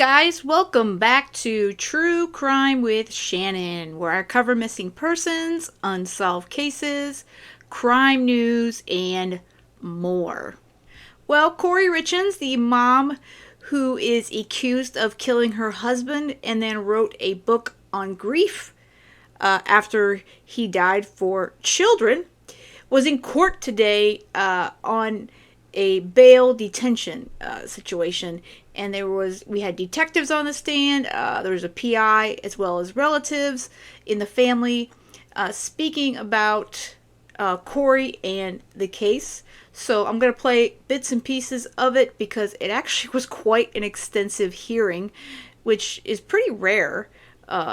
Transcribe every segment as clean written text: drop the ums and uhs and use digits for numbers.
guys, welcome back to True Crime with Shannon, where I cover missing persons, unsolved cases, crime news, and more. Well, Kouri Richins, the mom who is accused of killing her husband and then wrote a book on grief after he died for children, was in court today on a bail detention situation, and we had detectives on the stand. There was a PI as well as relatives in the family speaking about Kouri and the case. So I'm going to play bits and pieces of it because it actually was quite an extensive hearing, which is pretty rare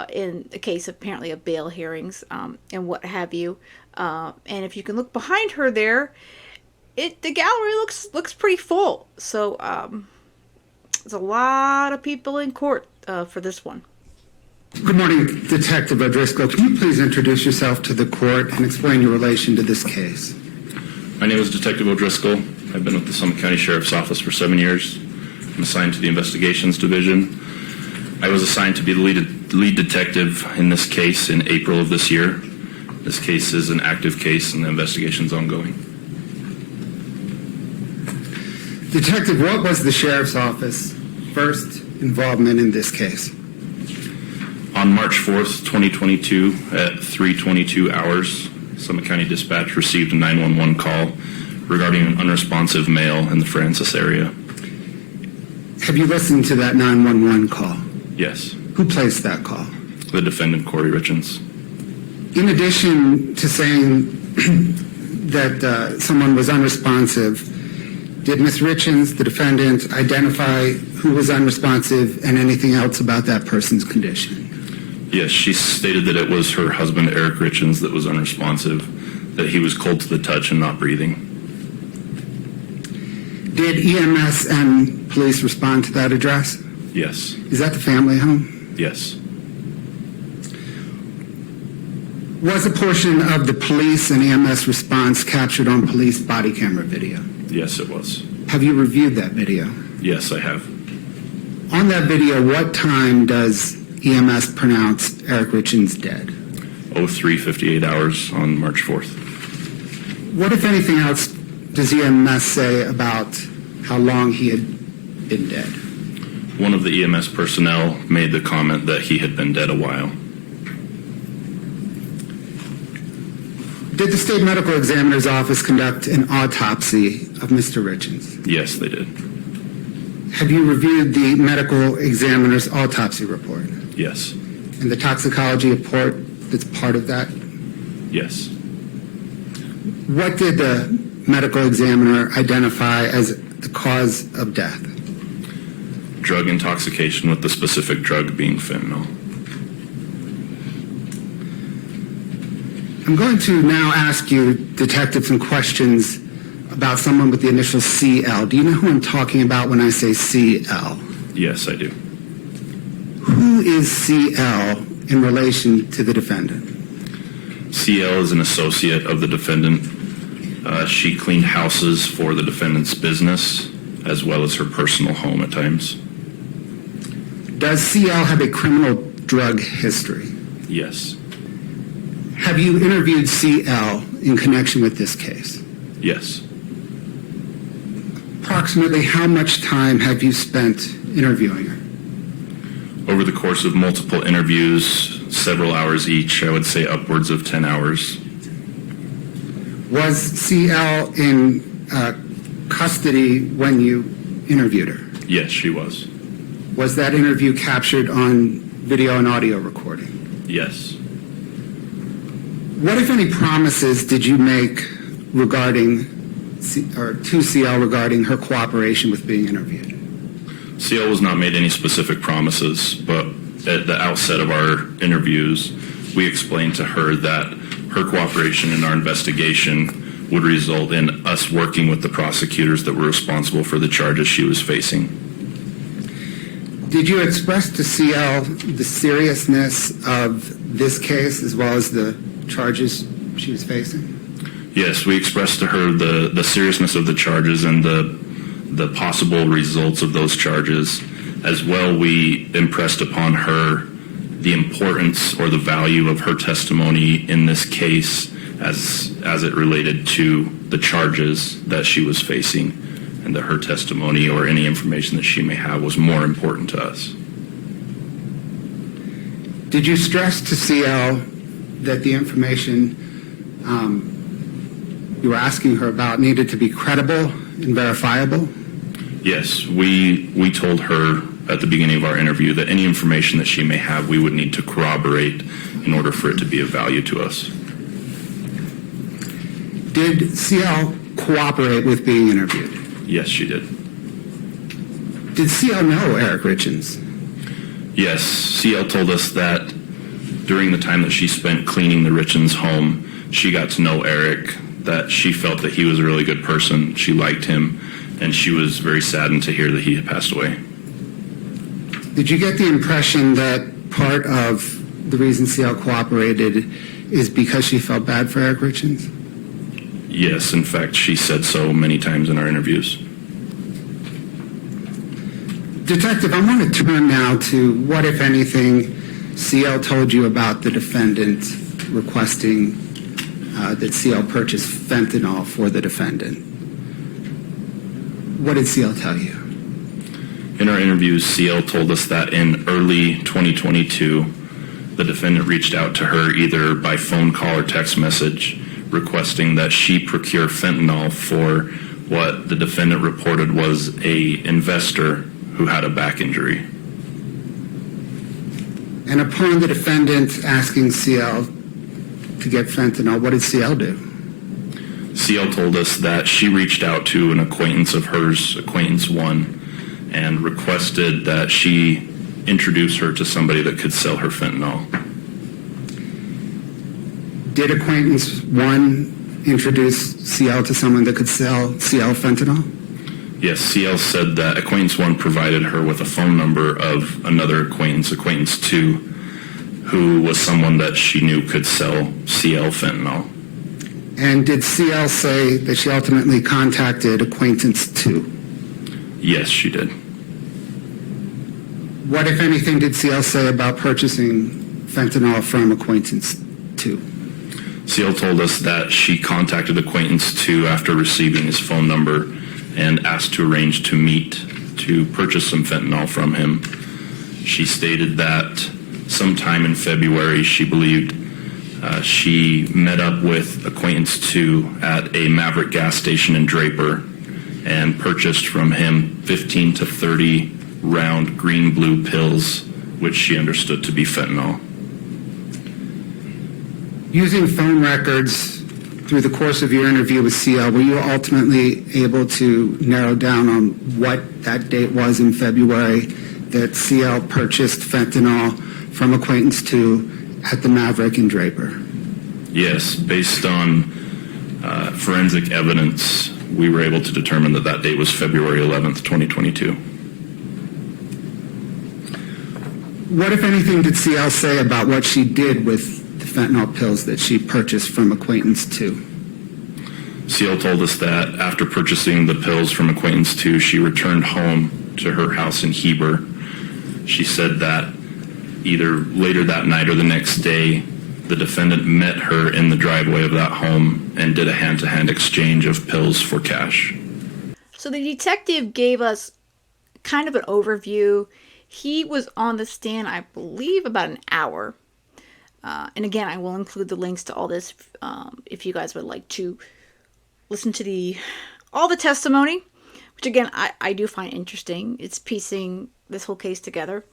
in the case apparently of bail hearings and what have you. And if you can look behind her there, the gallery looks pretty full. So there's a lot of people in court for this one. Good morning, Detective O'Driscoll. Can you please introduce yourself to the court and explain your relation to this case? My name is Detective O'Driscoll. I've been with the Summit County Sheriff's Office for 7 years. I'm assigned to the Investigations Division. I was assigned to be the lead detective in this case in April of this year. This case is an active case and the investigation is ongoing. Detective, what was the Sheriff's Office first involvement in this case? On March 4th, 2022 at 3:22 hours, Summit County Dispatch received a 911 call regarding an unresponsive male in the Francis area. Have you listened to that 911 call? Yes. Who placed that call? The defendant, Kouri Richins. In addition to saying that someone was unresponsive, did Ms. Richins, the defendant, identify who was unresponsive and anything else about that person's condition? Yes, she stated that it was her husband, Eric Richins, that was unresponsive, that he was cold to the touch and not breathing. Did EMS and police respond to that address? Yes. Is that the family home? Yes. Was a portion of the police and EMS response captured on police body camera video? Yes, it was. Have you reviewed that video? Yes, I have. On that video, what time does EMS pronounce Eric Richins dead? 03:58 hours on March 4th. What, if anything else, does EMS say about how long he had been dead? One of the EMS personnel made the comment that he had been dead a while. Did the state medical examiner's office conduct an autopsy of Mr. Richins? Yes, they did. Have you reviewed the medical examiner's autopsy report? Yes. And the toxicology report that's part of that? Yes. What did the medical examiner identify as the cause of death? Drug intoxication, with the specific drug being fentanyl. I'm going to now ask you, Detective, some questions about someone with the initial CL. Do you know who I'm talking about when I say CL? Yes, I do. Who is CL in relation to the defendant? CL is an associate of the defendant. She cleaned houses for the defendant's business as well as her personal home at times. Does CL have a criminal drug history? Yes. Have you interviewed CL in connection with this case? Yes. Approximately how much time have you spent interviewing her? Over the course of multiple interviews, several hours each, I would say upwards of 10 hours. Was CL in custody when you interviewed her? Yes, she was. Was that interview captured on video and audio recording? Yes. What, if any, promises did you make regarding, or to CL regarding her cooperation with being interviewed? CL was not made any specific promises, but at the outset of our interviews, we explained to her that her cooperation in our investigation would result in us working with the prosecutors that were responsible for the charges she was facing. Did you express to CL the seriousness of this case as well as the charges she was facing? Yes, we expressed to her the seriousness of the charges and the possible results of those charges, As well, we impressed upon her the importance or the value of her testimony in this case as it related to the charges that she was facing, and that her testimony or any information that she may have was more important to us. Did you stress to CL that the information you were asking her about needed to be credible and verifiable? Yes, we told her at the beginning of our interview that any information that she may have, we would need to corroborate in order for it to be of value to us. Did CL cooperate with being interviewed? Yes, she did. Did CL know Eric Richins? Yes, CL told us that during the time that she spent cleaning the Richins home, she got to know Eric, that she felt that he was a really good person, she liked him, and she was very saddened to hear that he had passed away. Did you get the impression that part of the reason CL cooperated is because she felt bad for Eric Richins? Yes, in fact, she said so many times in our interviews. Detective, I want to turn now to what, if anything, CL told you about the defendant requesting that CL purchase fentanyl for the defendant. What did CL tell you? In our interviews, CL told us that in early 2022, the defendant reached out to her either by phone call or text message requesting that she procure fentanyl for what the defendant reported was an investor who had a back injury. And upon the defendant asking CL to get fentanyl, what did CL do? CL told us that she reached out to an acquaintance of hers, acquaintance one, and requested that she introduce her to somebody that could sell her fentanyl. Did acquaintance one introduce CL to someone that could sell CL fentanyl? Yes, CL said that acquaintance one provided her with a phone number of another acquaintance, acquaintance two, who was someone that she knew could sell CL fentanyl. And did CL say that she ultimately contacted acquaintance two? Yes, she did. What, if anything, did CL say about purchasing fentanyl from acquaintance two? CL told us that she contacted acquaintance two after receiving his phone number and asked to arrange to meet to purchase some fentanyl from him. She stated that sometime in February, she believed she met up with acquaintance two at a Maverick gas station in Draper and purchased from him 15 to 30 round green-blue pills, which she understood to be fentanyl. Using phone records through the course of your interview with CL, were you ultimately able to narrow down on what that date was in February that CL purchased fentanyl from acquaintance two at the Maverick in Draper? Yes, based on forensic evidence, we were able to determine that that date was February 11th, 2022. What, if anything, did CL say about what she did with the fentanyl pills that she purchased from acquaintance two? CL told us that after purchasing the pills from acquaintance two, she returned home to her house in Heber. She said that either later that night or the next day, the defendant met her in the driveway of that home and did a hand-to-hand exchange of pills for cash. So the detective gave us kind of an overview. He was on the stand, I believe, about an hour. And again, I will include the links to all this if you guys would like to listen to all the testimony, which again, I do find interesting. It's piecing this whole case together.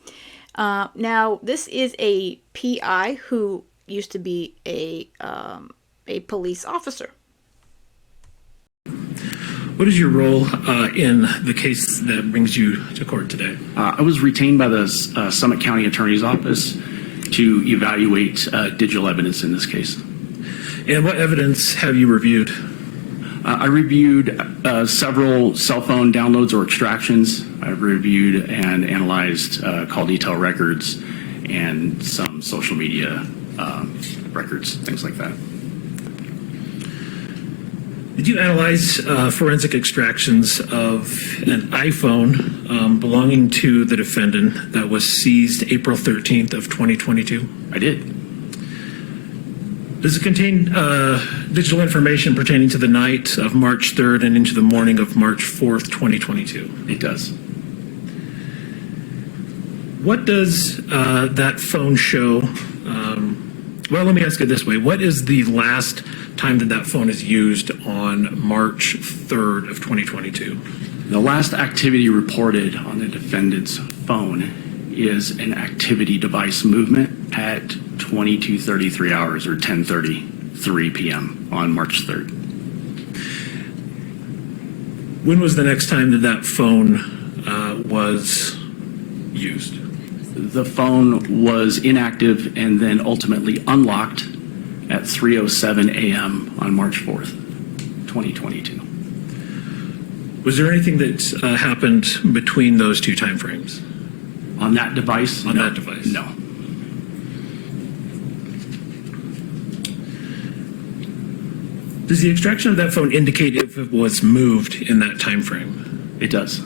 Now, this is a PI who used to be a police officer. What is your role in the case that brings you to court today? I was retained by the Summit County Attorney's Office to evaluate digital evidence in this case. And what evidence have you reviewed? I reviewed several cell phone downloads or extractions. I've reviewed and analyzed call detail records and some social media records, things like that. Did you analyze forensic extractions of an iPhone belonging to the defendant that was seized April 13th of 2022? I did. Does it contain digital information pertaining to the night of March 3rd and into the morning of March 4th, 2022? It does. What does that phone show? Well, let me ask it this way. What is the last time that that phone is used on March 3rd of 2022? The last activity reported on the defendant's phone is an activity device movement at 22:33 hours or 10:33 p.m. on March 3rd. When was the next time that that phone was used? The phone was inactive and then ultimately unlocked at 3:07 a.m. on March 4th, 2022. Was there anything that happened between those two timeframes? On that device? On No. that device? No. Does the extraction of that phone indicate if it was moved in that time frame? It does.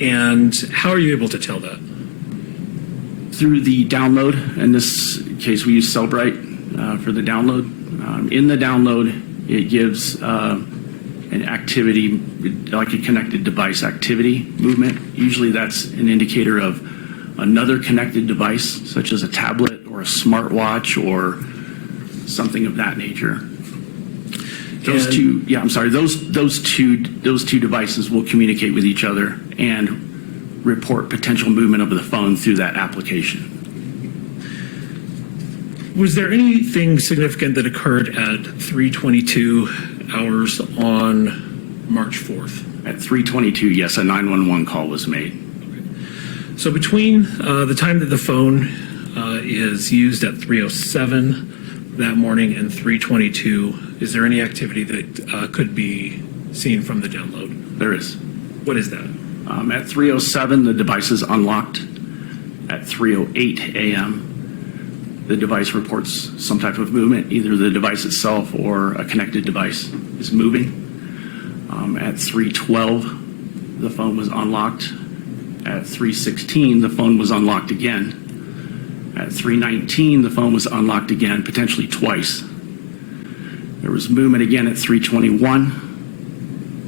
And how are you able to tell that? Through the download, in this case we use Cellbrite for the download. In the download, it gives an activity, like a connected device activity movement. Usually that's an indicator of another connected device, such as a tablet or a smartwatch or something of that nature. Those two devices will communicate with each other and report potential movement of the phone through that application. Was there anything significant that occurred at 3:22 hours on March 4th? At 3:22, yes, a 911 call was made. So between the time that the phone is used at 3:07 that morning and 3:22, is there any activity that could be seen from the download? There is. What is that? At 3:07, the device is unlocked. At 3:08 a.m., the device reports some type of movement. Either the device itself or a connected device is moving. At 3:12, the phone was unlocked. At 3:16, the phone was unlocked again. At 3:19, the phone was unlocked again, potentially twice. There was movement again at 3:21,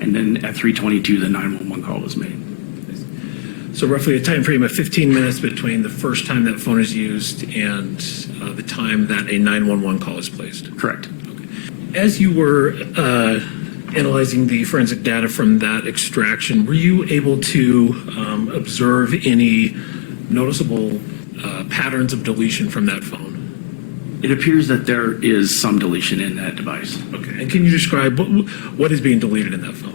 and then at 3:22, the 911 call was made. So roughly a time frame of 15 minutes between the first time that phone is used and the time that a 911 call is placed. Correct. As you were analyzing the forensic data from that extraction, were you able to observe any noticeable patterns of deletion from that phone? It appears that there is some deletion in that device. Okay. And can you describe what is being deleted in that phone?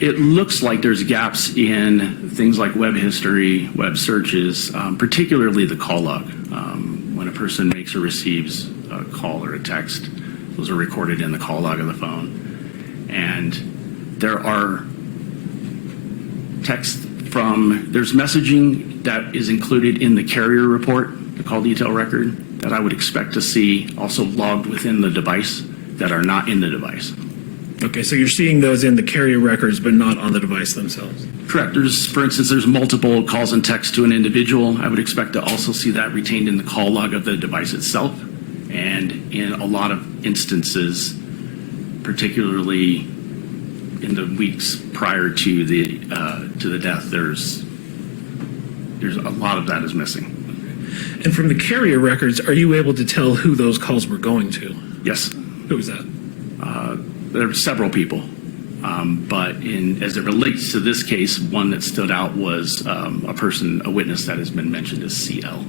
It looks like there's gaps in things like web history, web searches, particularly the call log. When a person makes or receives a call or a text, those are recorded in the call log of the phone. And there are there's messaging that is included in the carrier report, the call detail record, that I would expect to see also logged within the device that are not in the device. Okay, so you're seeing those in the carrier records, but not on the device themselves. Correct. For instance, there's multiple calls and texts to an individual. I would expect to also see that retained in the call log of the device itself. And in a lot of instances, particularly in the weeks prior to the death, there's a lot of that is missing. And from the carrier records, are you able to tell who those calls were going to? Yes. Who was that? There were several people. But as it relates to this case, one that stood out was a witness that has been mentioned as CL.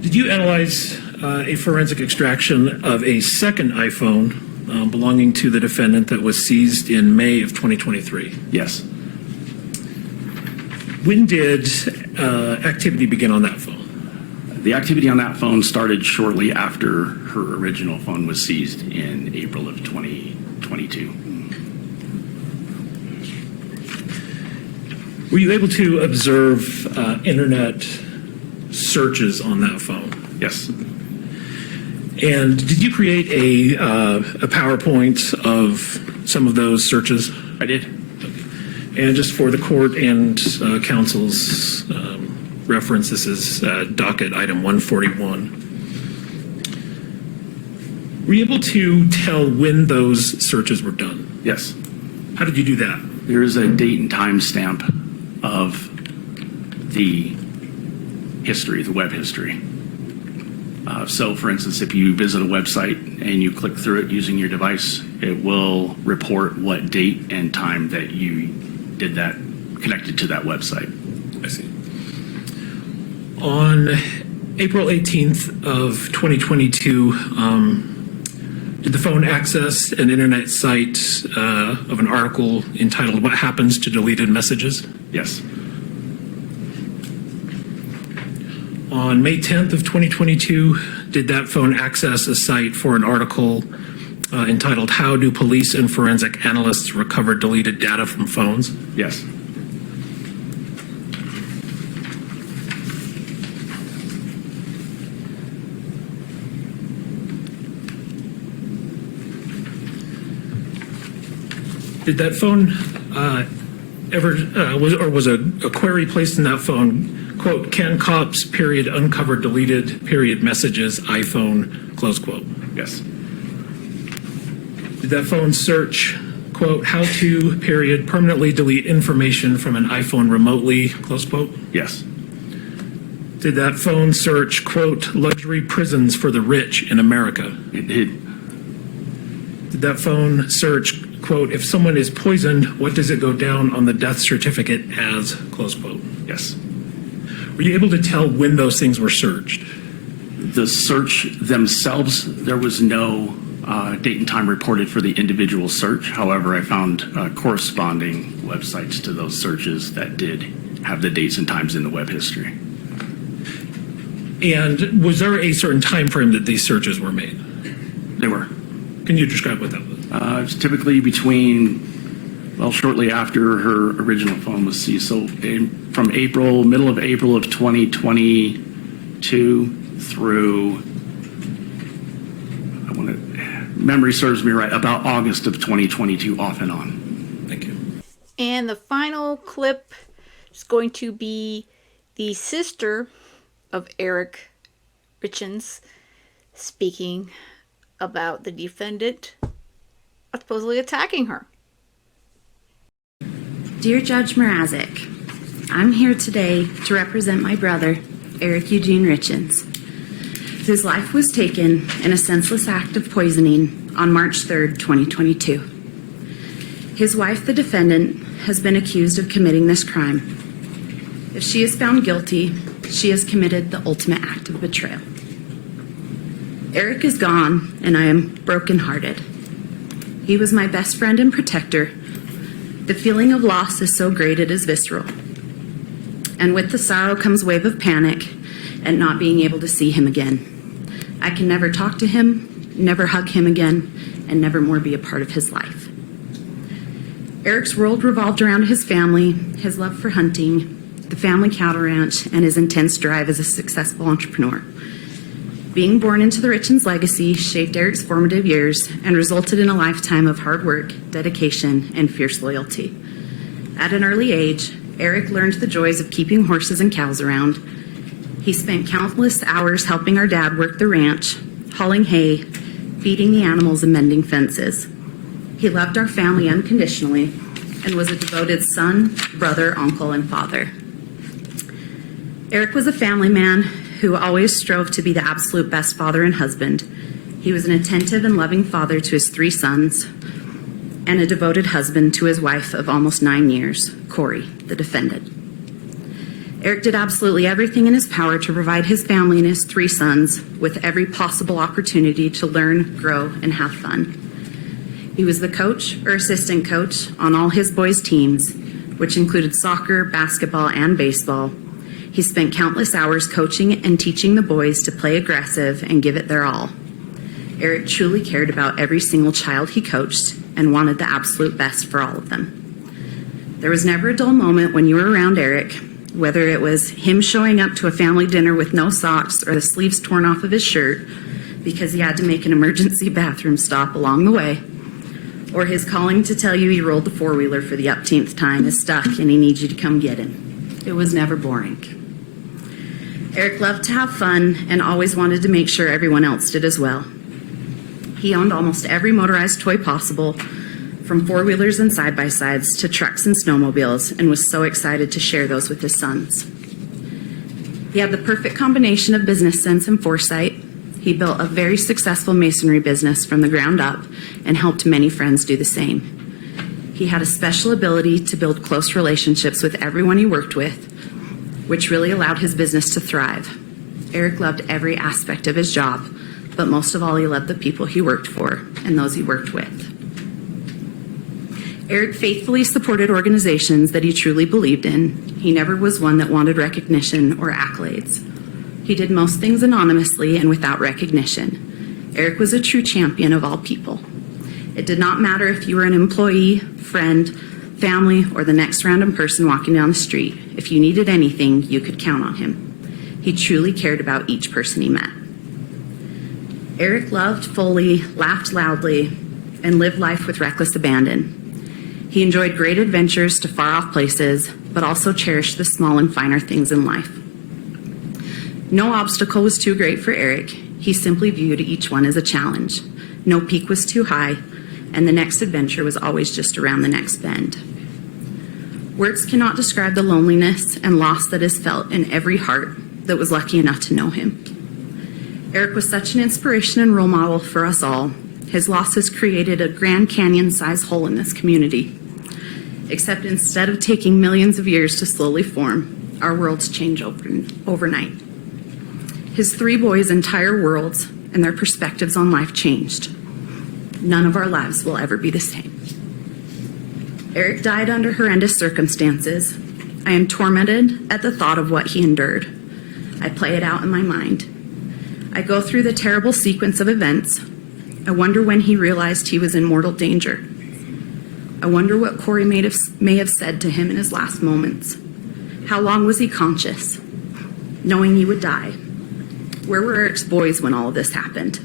Did you analyze a forensic extraction of a second iPhone belonging to the defendant that was seized in May of 2023? Yes. When did activity begin on that phone? The activity on that phone started shortly after her original phone was seized in April of 2022. Were you able to observe internet searches on that phone? Yes. And did you create a PowerPoint of some of those searches? I did. And just for the court and council's reference, this is docket item 141. Were you able to tell when those searches were done? Yes. How did you do that? There is a date and time stamp of the history, the web history. So, for instance, if you visit a website and you click through it using your device, it will report what date and time that you did that, connected to that website. I see. On April 18th of 2022, did the phone access an internet site of an article entitled "What Happens to Deleted Messages"? Yes. On May 10th of 2022, did that phone access a site for an article entitled "How Do Police and Forensic Analysts Recover Deleted Data from Phones"? Yes. Did that phone was a query placed in that phone, quote, "Can cops, period, uncover deleted, period, messages, iPhone," close quote? Yes. Did that phone search, quote, "How to, period, permanently delete information from an iPhone remotely," close quote? Yes. Did that phone search, quote, "Luxury prisons for the rich in America"? It did. Did that phone search, quote, "If someone is poisoned, what does it go down on the death certificate as," close quote? Yes. Were you able to tell when those things were searched? The search themselves, there was no date and time reported for the individual search. However, I found corresponding websites to those searches that did have the dates and times in the web history. And was there a certain time frame that these searches were made? They were. Can you describe what that was? It's typically between, well, shortly after her original phone was seized. So from middle of April of 2022 through, memory serves me right, about August of 2022, off and on. Thank you. And the final clip is going to be the sister of Eric Richins speaking about the defendant supposedly attacking her. Dear Judge Mrazek, I'm here today to represent my brother, Eric Eugene Richins, whose life was taken in a senseless act of poisoning on March 3rd, 2022. His wife, the defendant, has been accused of committing this crime. If she is found guilty, she has committed the ultimate act of betrayal. Eric is gone, and I am brokenhearted. He was my best friend and protector. The feeling of loss is so great it is visceral. And with the sorrow comes a wave of panic at not being able to see him again. I can never talk to him, never hug him again, and never more be a part of his life. Eric's world revolved around his family, his love for hunting, the family cattle ranch, and his intense drive as a successful entrepreneur. Being born into the Richins legacy shaped Eric's formative years and resulted in a lifetime of hard work, dedication, and fierce loyalty. At an early age, Eric learned the joys of keeping horses and cows around. He spent countless hours helping our dad work the ranch, hauling hay, feeding the animals, and mending fences. He loved our family unconditionally and was a devoted son, brother, uncle, and father. Eric was a family man who always strove to be the absolute best father and husband. He was an attentive and loving father to his 3 sons and a devoted husband to his wife of almost 9 years, Kouri, the defendant. Eric did absolutely everything in his power to provide his family and his 3 sons with every possible opportunity to learn, grow, and have fun. He was the coach or assistant coach on all his boys' teams, which included soccer, basketball, and baseball. He spent countless hours coaching and teaching the boys to play aggressive and give it their all. Eric truly cared about every single child he coached and wanted the absolute best for all of them. There was never a dull moment when you were around Eric, whether it was him showing up to a family dinner with no socks or the sleeves torn off of his shirt, because he had to make an emergency bathroom stop along the way, or his calling to tell you he rolled the four-wheeler for the upteenth time is stuck and he needs you to come get him. It was never boring. Eric loved to have fun and always wanted to make sure everyone else did as well. He owned almost every motorized toy possible, from four-wheelers and side-by-sides to trucks and snowmobiles, and was so excited to share those with his sons. He had the perfect combination of business sense and foresight. He built a very successful masonry business from the ground up and helped many friends do the same. He had a special ability to build close relationships with everyone he worked with, which really allowed his business to thrive. Eric loved every aspect of his job, but most of all, he loved the people he worked for and those he worked with. Eric faithfully supported organizations that he truly believed in. He never was one that wanted recognition or accolades. He did most things anonymously and without recognition. Eric was a true champion of all people. It did not matter if you were an employee, friend, family, or the next random person walking down the street. If you needed anything, you could count on him. He truly cared about each person he met. Eric loved fully, laughed loudly, and lived life with reckless abandon. He enjoyed great adventures to far-off places, but also cherished the small and finer things in life. No obstacle was too great for Eric. He simply viewed each one as a challenge. No peak was too high, and the next adventure was always just around the next bend. Words cannot describe the loneliness and loss that is felt in every heart that was lucky enough to know him. Eric was such an inspiration and role model for us all. His loss has created a Grand Canyon-sized hole in this community. Except instead of taking millions of years to slowly form, our worlds change overnight. His three boys' entire worlds and their perspectives on life changed. None of our lives will ever be the same. Eric died under horrendous circumstances. I am tormented at the thought of what he endured. I play it out in my mind. I go through the terrible sequence of events. I wonder when he realized he was in mortal danger. I wonder what Kouri may have said to him in his last moments. How long was he conscious, knowing he would die? Where were Eric's boys when all of this happened?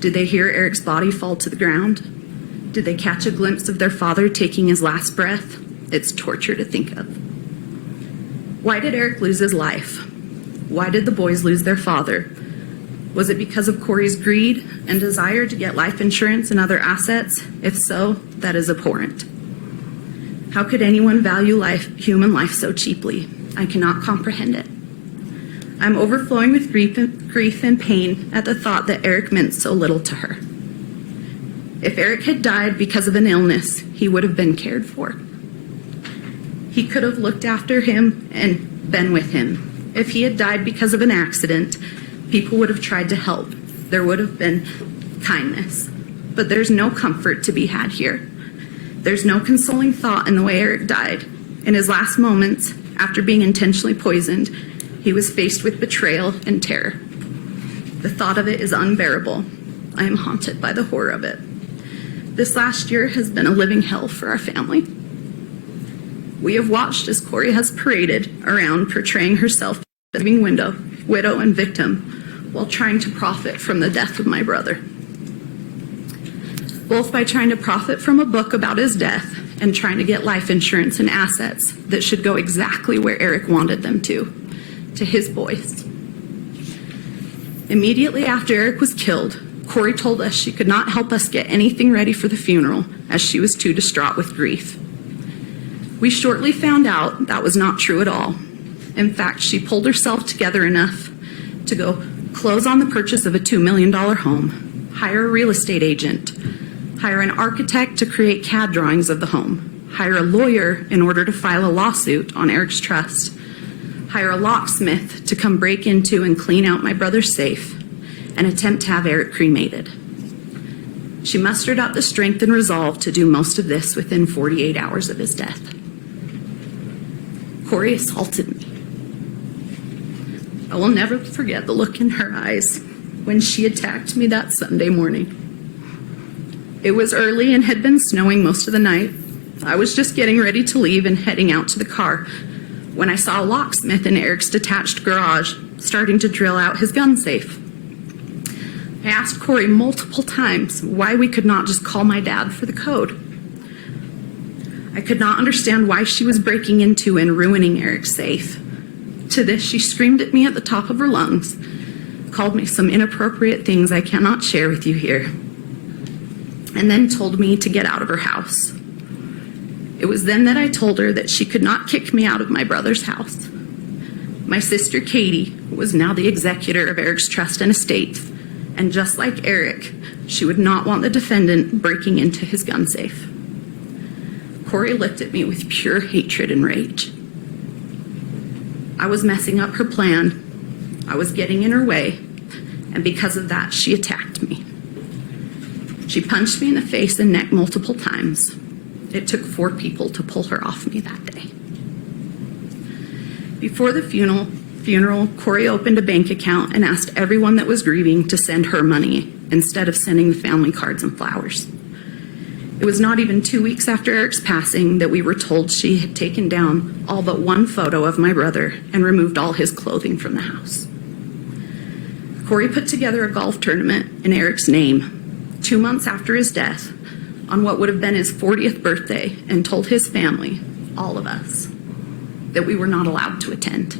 Did they hear Eric's body fall to the ground? Did they catch a glimpse of their father taking his last breath? It's torture to think of. Why did Eric lose his life? Why did the boys lose their father? Was it because of Kouri's greed and desire to get life insurance and other assets? If so, that is abhorrent. How could anyone value human life so cheaply? I cannot comprehend it. I'm overflowing with grief and pain at the thought that Eric meant so little to her. If Eric had died because of an illness, he would have been cared for. He could have looked after him and been with him. If he had died because of an accident, people would have tried to help. There would have been kindness. But there's no comfort to be had here. There's no consoling thought in the way Eric died. In his last moments, after being intentionally poisoned, he was faced with betrayal and terror. The thought of it is unbearable. I am haunted by the horror of it. This last year has been a living hell for our family. We have watched as Kouri has paraded around portraying herself as a living widow and victim while trying to profit from the death of my brother. Both by trying to profit from a book about his death and trying to get life insurance and assets that should go exactly where Eric wanted them to his boys. Immediately after Eric was killed, Kouri told us she could not help us get anything ready for the funeral as she was too distraught with grief. We shortly found out that was not true at all. In fact, she pulled herself together enough to go close on the purchase of a $2 million home, hire a real estate agent, hire an architect to create CAD drawings of the home, hire a lawyer in order to file a lawsuit on Eric's trust, hire a locksmith to come break into and clean out my brother's safe, and attempt to have Eric cremated. She mustered up the strength and resolve to do most of this within 48 hours of his death. Kouri assaulted me. I will never forget the look in her eyes when she attacked me that Sunday morning. It was early and had been snowing most of the night. I was just getting ready to leave and heading out to the car when I saw a locksmith in Eric's detached garage starting to drill out his gun safe. I asked Kouri multiple times why we could not just call my dad for the code. I could not understand why she was breaking into and ruining Eric's safe. To this, she screamed at me at the top of her lungs, called me some inappropriate things I cannot share with you here, and then told me to get out of her house. It was then that I told her that she could not kick me out of my brother's house. My sister Katie was now the executor of Eric's trust and estate, and just like Eric, she would not want the defendant breaking into his gun safe. Kouri looked at me with pure hatred and rage. I was messing up her plan. I was getting in her way, and because of that, she attacked me. She punched me in the face and neck multiple times. It took 4 people to pull her off me that day. Before the funeral, Kouri opened a bank account and asked everyone that was grieving to send her money instead of sending the family cards and flowers. It was not even 2 weeks after Eric's passing that we were told she had taken down all but one photo of my brother and removed all his clothing from the house. Kouri put together a golf tournament in Eric's name 2 months after his death on what would have been his 40th birthday and told his family, all of us, that we were not allowed to attend.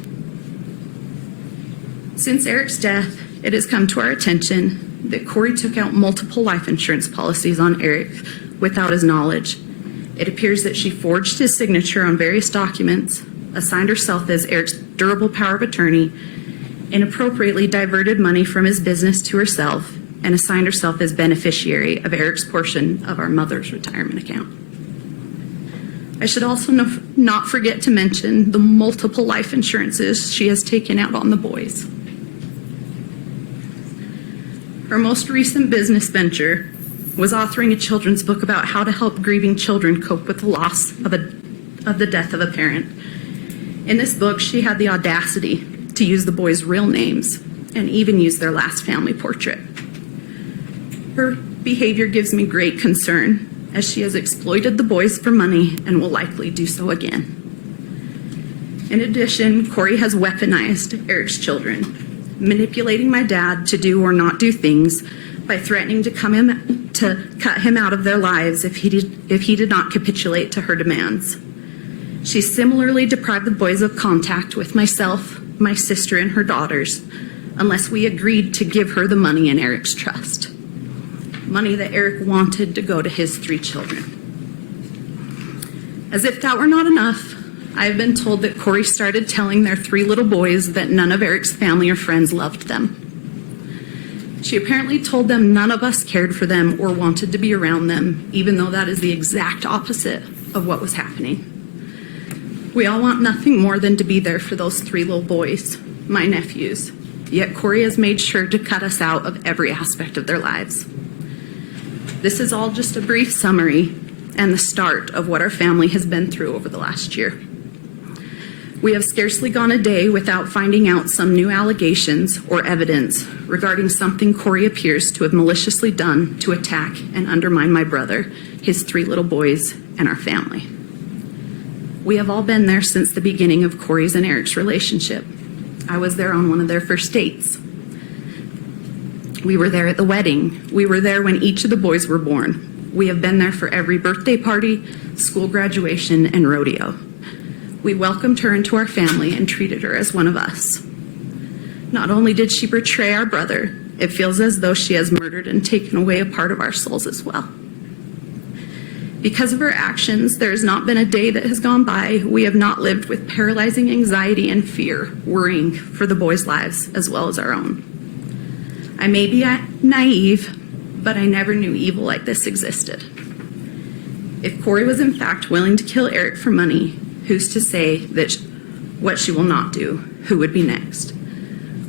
Since Eric's death, it has come to our attention that Kouri took out multiple life insurance policies on Eric without his knowledge. It appears that she forged his signature on various documents, assigned herself as Eric's durable power of attorney, inappropriately diverted money from his business to herself, and assigned herself as beneficiary of Eric's portion of our mother's retirement account. I should also not forget to mention the multiple life insurances she has taken out on the boys. Her most recent business venture was authoring a children's book about how to help grieving children cope with the loss of the death of a parent. In this book, she had the audacity to use the boys' real names and even use their last family portrait. Her behavior gives me great concern, as she has exploited the boys for money and will likely do so again. In addition, Kouri has weaponized Eric's children, manipulating my dad to do or not do things by threatening to cut him out of their lives if he did not capitulate to her demands. She similarly deprived the boys of contact with myself, my sister, and her daughters, unless we agreed to give her the money in Eric's trust. Money that Eric wanted to go to his 3 children. As if that were not enough, I have been told that Kouri started telling their 3 little boys that none of Eric's family or friends loved them. She apparently told them none of us cared for them or wanted to be around them, even though that is the exact opposite of what was happening. We all want nothing more than to be there for those 3 little boys, my nephews, yet Kouri has made sure to cut us out of every aspect of their lives. This is all just a brief summary and the start of what our family has been through over the last year. We have scarcely gone a day without finding out some new allegations or evidence regarding something Kouri appears to have maliciously done to attack and undermine my brother, his 3 little boys, and our family. We have all been there since the beginning of Kouri's and Eric's relationship. I was there on one of their first dates. We were there at the wedding. We were there when each of the boys were born. We have been there for every birthday party, school graduation, and rodeo. We welcomed her into our family and treated her as one of us. Not only did she betray our brother, it feels as though she has murdered and taken away a part of our souls as well. Because of her actions, there has not been a day that has gone by we have not lived with paralyzing anxiety and fear, worrying for the boys' lives as well as our own. I may be naive, but I never knew evil like this existed. If Kouri was in fact willing to kill Eric for money, who's to say that what she will not do? Who would be next?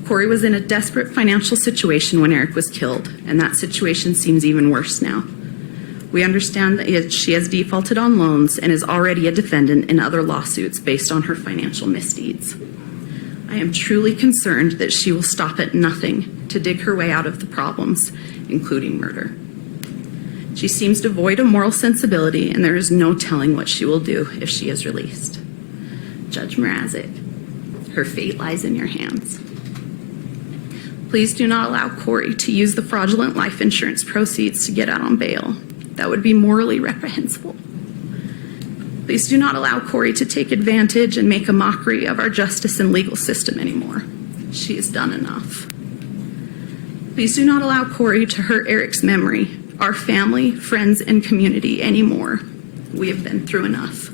Kouri was in a desperate financial situation when Eric was killed, and that situation seems even worse now. We understand that she has defaulted on loans and is already a defendant in other lawsuits based on her financial misdeeds. I am truly concerned that she will stop at nothing to dig her way out of the problems, including murder. She seems devoid of moral sensibility, and there is no telling what she will do if she is released. Judge Mrazek, her fate lies in your hands. Please do not allow Kouri to use the fraudulent life insurance proceeds to get out on bail. That would be morally reprehensible. Please do not allow Kouri to take advantage and make a mockery of our justice and legal system anymore. She has done enough. Please do not allow Kouri to hurt Eric's memory, our family, friends, and community anymore. We have been through enough.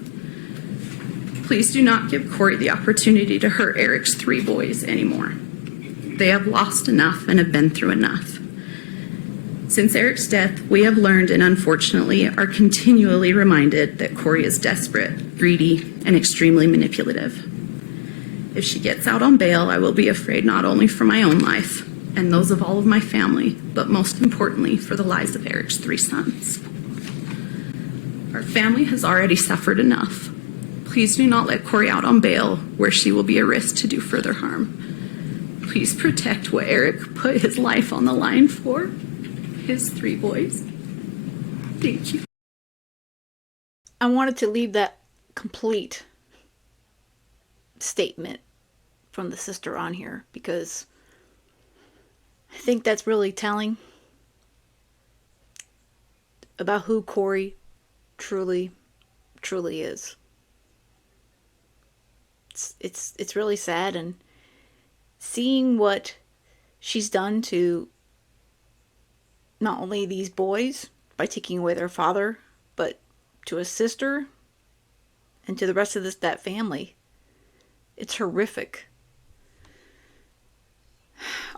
Please do not give Kouri the opportunity to hurt Eric's 3 boys anymore. They have lost enough and have been through enough. Since Eric's death, we have learned and unfortunately are continually reminded that Kouri is desperate, greedy, and extremely manipulative. If she gets out on bail, I will be afraid not only for my own life and those of all of my family, but most importantly for the lives of Eric's 3 sons. Our family has already suffered enough. Please do not let Kouri out on bail where she will be a risk to do further harm. Please protect what Eric put his life on the line for, his 3 boys. Thank you. I wanted to leave that complete statement from the sister on here because I think that's really telling about who Kouri truly is. It's really sad, and seeing what she's done to not only these boys by taking away their father, but to his sister and to the rest of that family. It's horrific.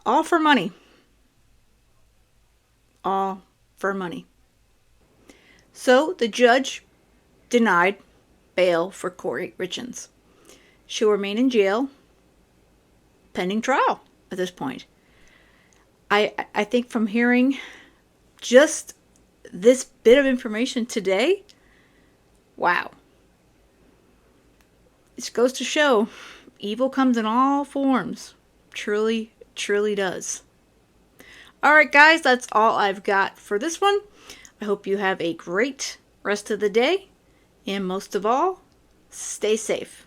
All for money. All for money. So the judge denied bail for Kouri Richins. She'll remain in jail pending trial at this point. I think from hearing just this bit of information today, wow. This goes to show evil comes in all forms. Truly does. Alright guys, that's all I've got for this one. I hope you have a great rest of the day. And most of all, stay safe.